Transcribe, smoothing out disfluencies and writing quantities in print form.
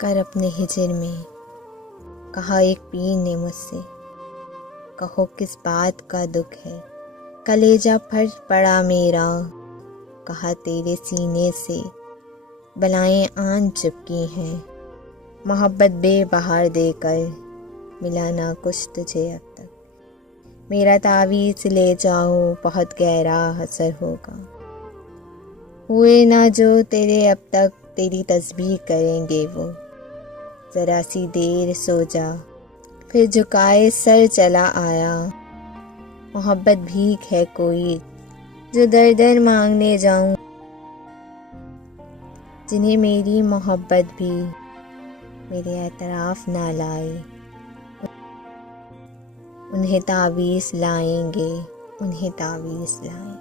کر اپنے ہجر میں، کہا ایک پیر نے مجھ سے، کہو کس بات کا دکھ ہے، کلیجہ پھٹ پڑا میرا، کہا تیرے سینے سے بلائیں آن چپکی ہیں، محبت بے بہار دے کر ملا نہ کچھ تجھے اب تک، میرا تعویذ لے جاؤ بہت گہرا اثر ہوگا، ہوئے نہ جو تیرے اب تک تیری تسبیح کریں گے وہ، ذرا سی دیر سو جا پھر جھکائے سر چلا آیا، محبت بھیک ہے کوئی جو در در مانگنے جاؤں، جنہیں میری محبت بھی میرے اعتراف نہ لائے، انہیں تعویذ لائیں گے، انہیں تعویذ لائیں۔